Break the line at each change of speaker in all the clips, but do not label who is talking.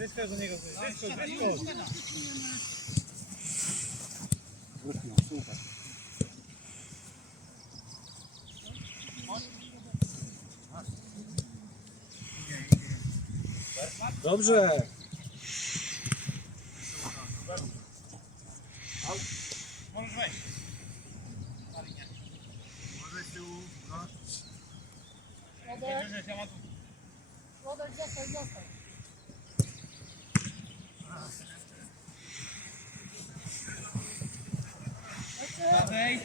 Wyskocz do niego, wyskocz, wyskocz.
No, super.
Dobrze.
Możesz wejść.
Może z tyłu, no.
Będziesz, ja mam tu.
Środek, zostań, zostań.
Prawej.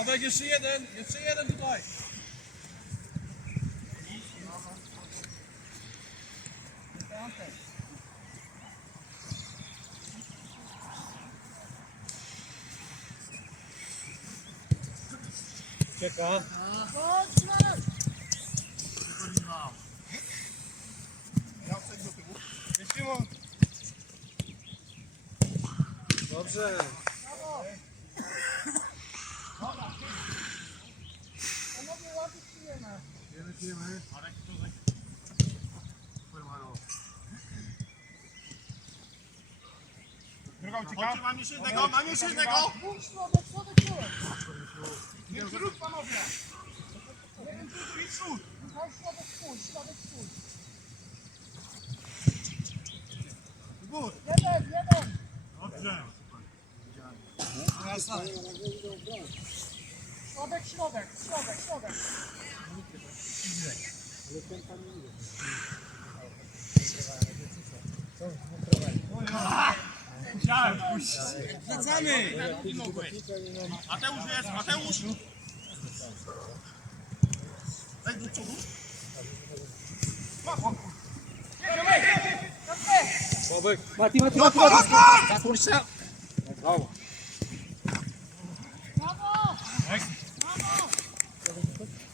Odejdź jeszcze jeden, jeszcze jeden tutaj.
Czeka.
Chodź, Marek.
Dobrze.
Ładnie przyjemy.
Jedziemy.
Drugą ucieka. Mam jeszcze jednego, mam jeszcze jednego.
Środek, środek.
Nie wśród panowie. Jeden tu i wśród.
Michał, środek swój, środek swój.
Gór.
Jeden, jeden.
Dobrze.
Środek, środek, środek, środek.
Musiałem puścić. Wracamy. Mateusz jest, Mateusz. Daj do przodu.
Bobek.
Mati, Mati, Mati, Mati.
no.
Zakurczę. Brawo.
Brawo!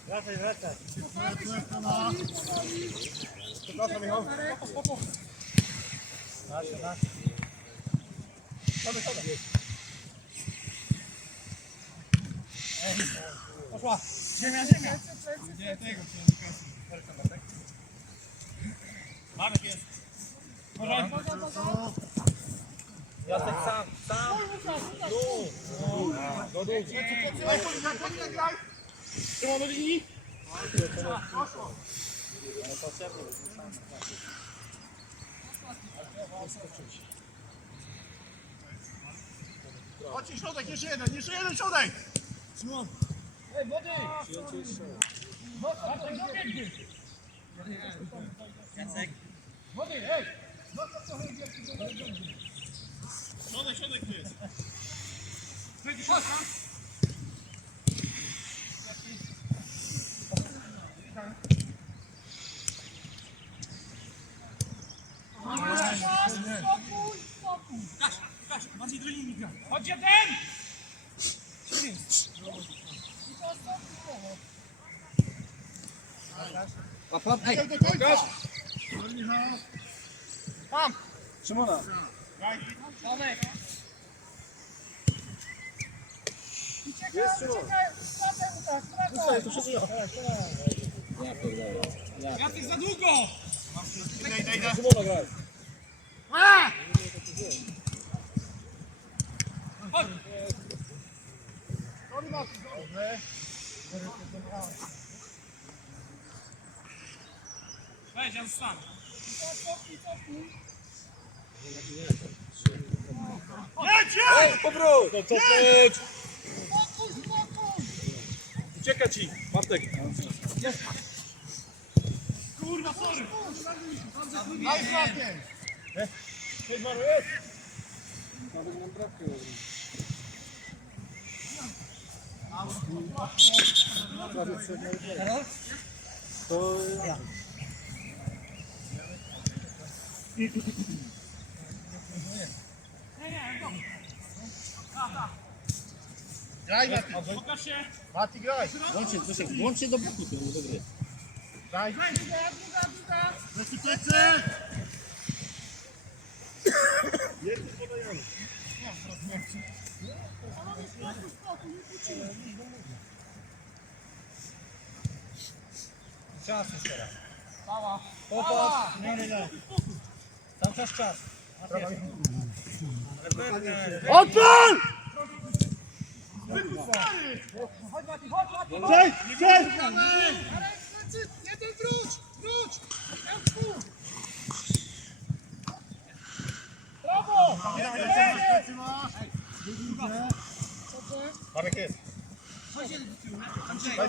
Wracaj, wracaj.
Przepraszam, Michał.
Nasze, nasze.
Poszła. Ziemia, ziemia. Nie, tego Marek jest. Może?
Jacek sam, sam.
Łukasz.
Tu. Do.
Trzymam do linii. Poszło. Chodź środek, jeszcze jeden, jeszcze jeden środek. Szymon. Ej, wody. Jacek. Wody, ej. No. Środek, środek jest. Chodź.
Spokój, spokój.
Bardziej do linii gra. Chodź jeden!
Łukasz, spokój, trochę.
Końca! Tam!
Szymona.
Tomek. Uciekaj, uciekaj. Wracaj, Łukasz, wracaj.
Ja.
Jacek za długo! Idę, idę, idę.
Szymona graj.
Chodź! Sorry, Marcin,
Powrót. Co leć.
Spokój, spokój.
Ucieka ci. Bartek.
Kurwa, sorry! Daj!
Cześć Maru, jest.
Nawet nam. Prawie jednego. To ja.
Graj, Mati! Pokaż się! Mati, graj!
Włączcie, Zbyszek, włączcie do boku temu do gry.
Graj!
Druga, druga, druga.
Plecy, plecy!
Czas jest teraz. Popatrz. Nie, nie, nie. Cały czas czas.
Odpal!
Cześć, cześć!
Jeden wróć! Wróć! Brawo!
Marek jest. Daj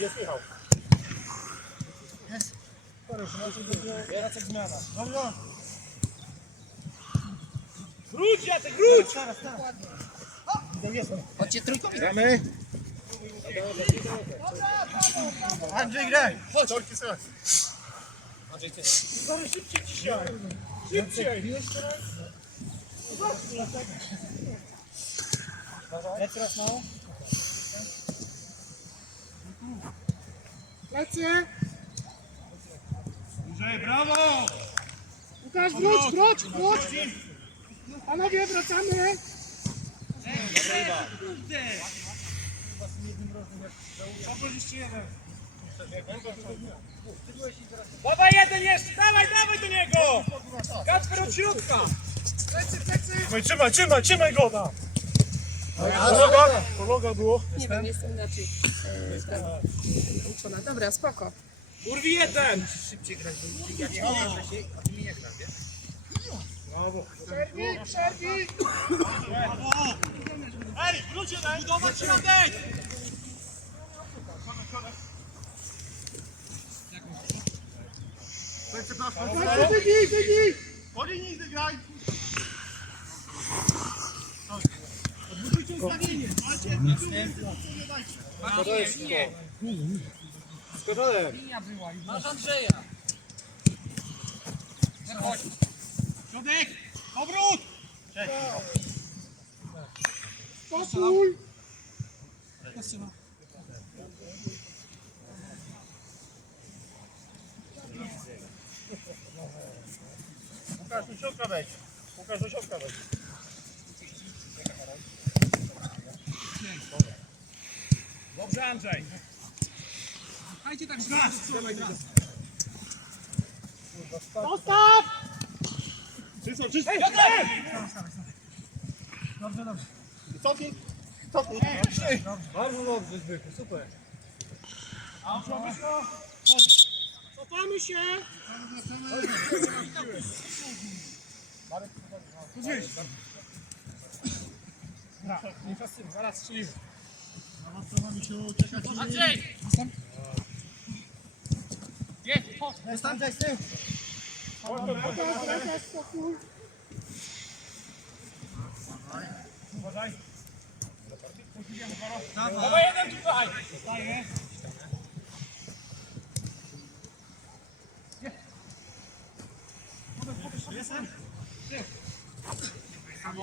Jest Michał.
Jacek zmiana.
Wróć Jacek, wróć!
Gramy. Andrzej, graj.
Chodź.
Andrzej, ty.
Szybciej dzisiaj. Szybciej.
Lec raz no.
Lecę!
Andrzej, brawo!
Łukasz, wróć, wróć, wróć! Panowie, wracamy!
Dawaj jeden jeszcze, dawaj, dawaj do niego! Kacper od środka!
Plecy, plecy!
Trzymaj, trzymaj, trzymaj, trzymaj go tam! Po nogach, po nogach było.
Nie wiem, jestem inaczej e, tam, uczona. Dobra, spoko.
Urwi jeden!
Przerwij, przerwij!
Ej, wróć jeden! Budować środek!
Wygnij, wygnij!
Po linii zagraj!
Skoczałem.
Środek! Powrót!
Spokój!
Łukasz, do środka wejdź. Łukasz, do środka wejdź.
Dobrze, Andrzej.
Zostaw!
Czysto, czysto!
Dobrze, dobrze.
Cofnij! Cofnij!
Bardzo dobrze, Zbychu, super.
Cofamy się!
Nie fascynuj, zaraz strzelimy. Jest Andrzej, z tyłu.
Łukasz, wracasz, spokój!
Uważaj!
Dawaj jeden tutaj.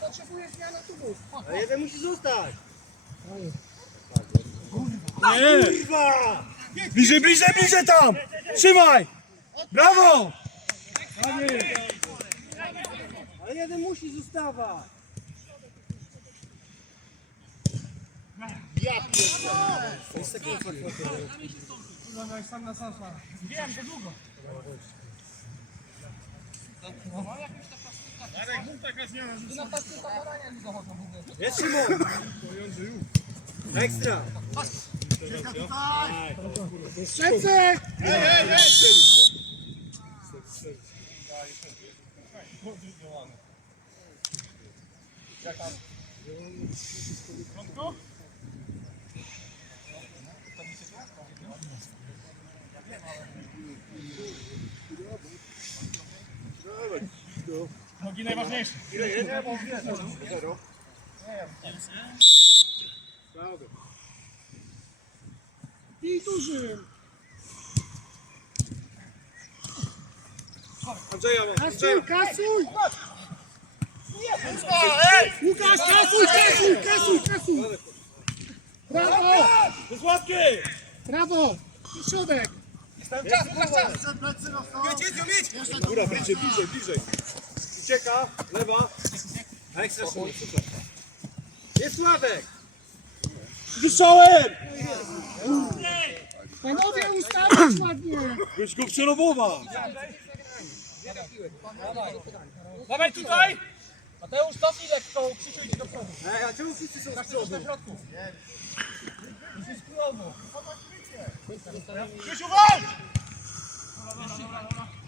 Potrzebuję zmiany tu mów.
Ale jeden musi zostać.
Nie! Bliżej, bliżej, bliżej tam! Trzymaj! Brawo!
Ale jeden musi zostawać.
Wiem, za długo.
Marek, mów taka zmiana, że
Jest Szymon! Ekstra!
Strzelcy!
Ej, ej, ej!
Nogi najważniejsze.
I dużym.
Andrzeja mam!
Kasuj, kasuj! Łukasz, kasuj, kasuj, kasuj, kasuj! Brawo!
Do sławki!
Brawo! Środek!
Góra, bliżej, bliżej, bliżej. Ucieka, lewa. Ekstra. Jest Sławek! Wystrzałem!
Panowie, ustawić ładnie!
Już go przerobował!
Dawaj tutaj! Mateusz, cofnij lekko, Krzysiu idź do przodu.
Ej, a czemu wszyscy są z przodu?
Na środku. Musisz królowo.
Krzysiu, walcz!
Grę.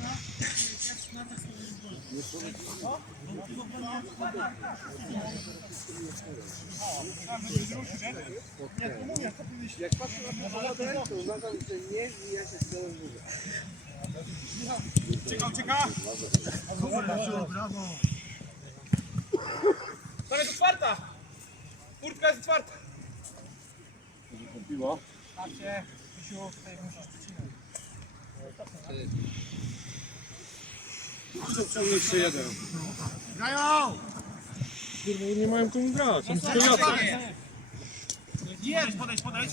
Jak patrzę na pogodę, to uważam, że nie zbija się z całym górę.
Ucieka, ucieka. Tam jest otwarta. Kurtka jest otwarta.
Piło.
Patrzcie, Krzysiu, tutaj musisz
Muszę wciągnąć jeszcze jeden.
Grają!
Nie mają komu grać, są tylko jacy.
Jest, podejdź, podejdź.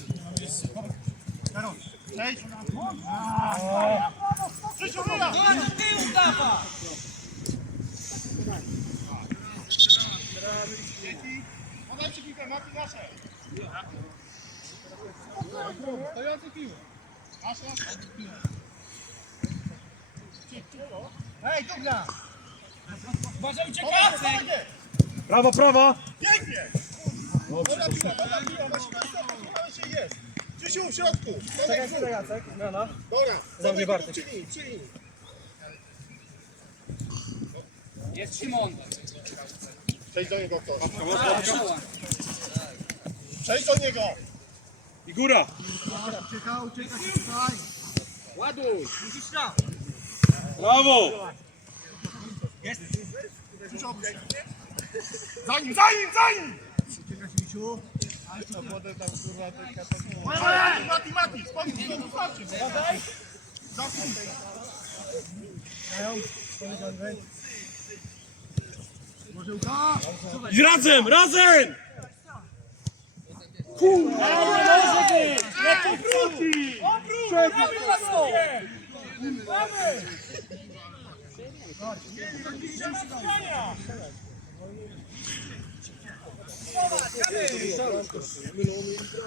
Karol, przejdź! Wyjazd!
do tyłu dawa.
Podajcie piłkę, Mati, nasze!
Stojący pił.
Nasze!
Ej, dobra. Uważaj, ucieka.
Prawa, prawa!
Pięknie! Dobra piła, dobra piła, na środku, się jest! Krzysiu, w środku!
Czekaj, czekaj, Jacek, zmiana.
Dobra,
Za mnie Bartek.
Przyjmij, przyjmij.
Jest Szymon.
Przejdź do niego ktoś. Przejdź do niego!
I góra!
Ucieka, ucieka, tutaj!
Ładuj. Musisz tam.
Brawo!
Za nim, za nim, za nim! Ucieka Krzysiu. A potem tam kurwa tylko to... Mati, Mati, spokój, to wystarczy.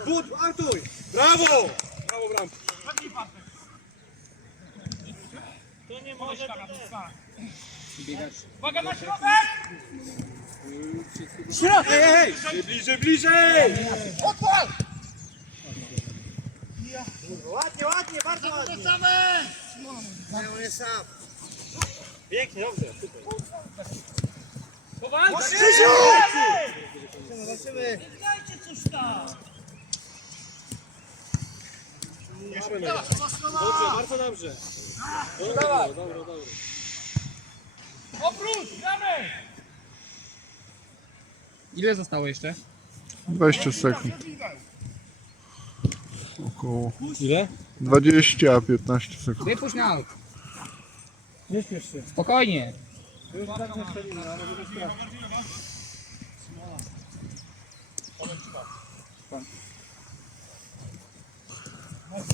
Bud, Artuj! Brawo! Brawo, bramka.
Uwaga na środek.
Ej, ej, ej! Bliżej, bliżej!
Odpal!
Ładnie, ładnie, bardzo ładnie.
Wracamy!
Nie, on jest sam. Pięknie, dobrze.
Powalcz.
Krzysiu!
Zobaczymy.
Dobrze, bardzo dobrze. Dobra, dobra, dobra.
Obróć. Gramy. Ile zostało jeszcze?
20 sekund. Około
Ile?
20, a 15 sekund.
Wypuść na aut.
Nie śpiesz się.
Spokojnie.
Już tak na szczelinę, ale może być tak.
Smola. Masz